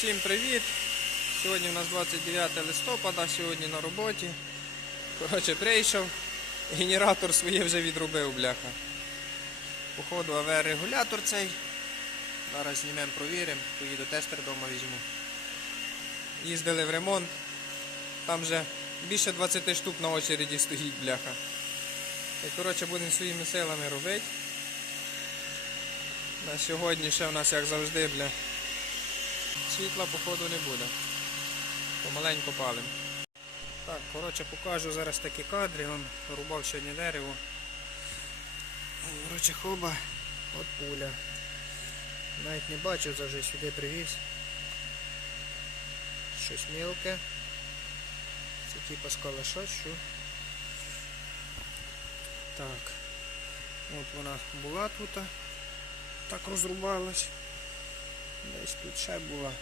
Всім привіт! Сьогодні у нас 29 листопада, сьогодні на роботі. Коротше, прийшов, генератор своє вже відробив, бляха. Походу АВР-регулятор цей. Зараз знімемо, провіримо, поїду тестер вдома візьму. Їздили в ремонт. Там вже більше 20 штук на очереді стоїть, бляха. І коротше будемо своїми силами робити. На сьогодні ще у нас, як завжди, бля. Світла, походу, не буде. Помаленько палим. Так, коротше, покажу зараз такі кадри. Вон рубав сьогодні дерево. Коротше, хоба, от пуля. Навіть не бачив, вже сюди привіз. Щось мілке. Це типа з калаша, що. Так. От вона була тут. Так розрубалась. Десь тут ще була.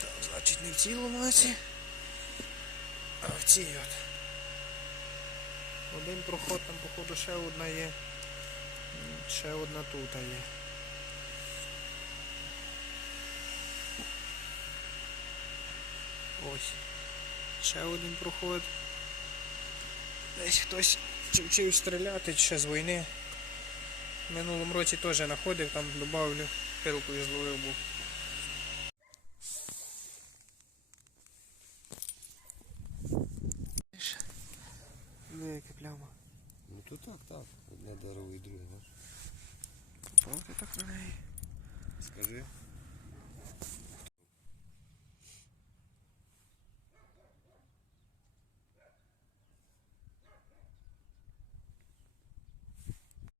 Так, значить не в цілому масі, а в цій от. Один проход там, походу, ще одна є. Ще одна тут є. Ось. Ще один проход. Десь хтось чи вчив стріляти ще з війни. В минулому році теж знаходив, там добавлю, пилкою зловив був. Велика пляма. Ну то так, так. Одне дерево і друге, знаєш. Палка ти так на неї. Скажи.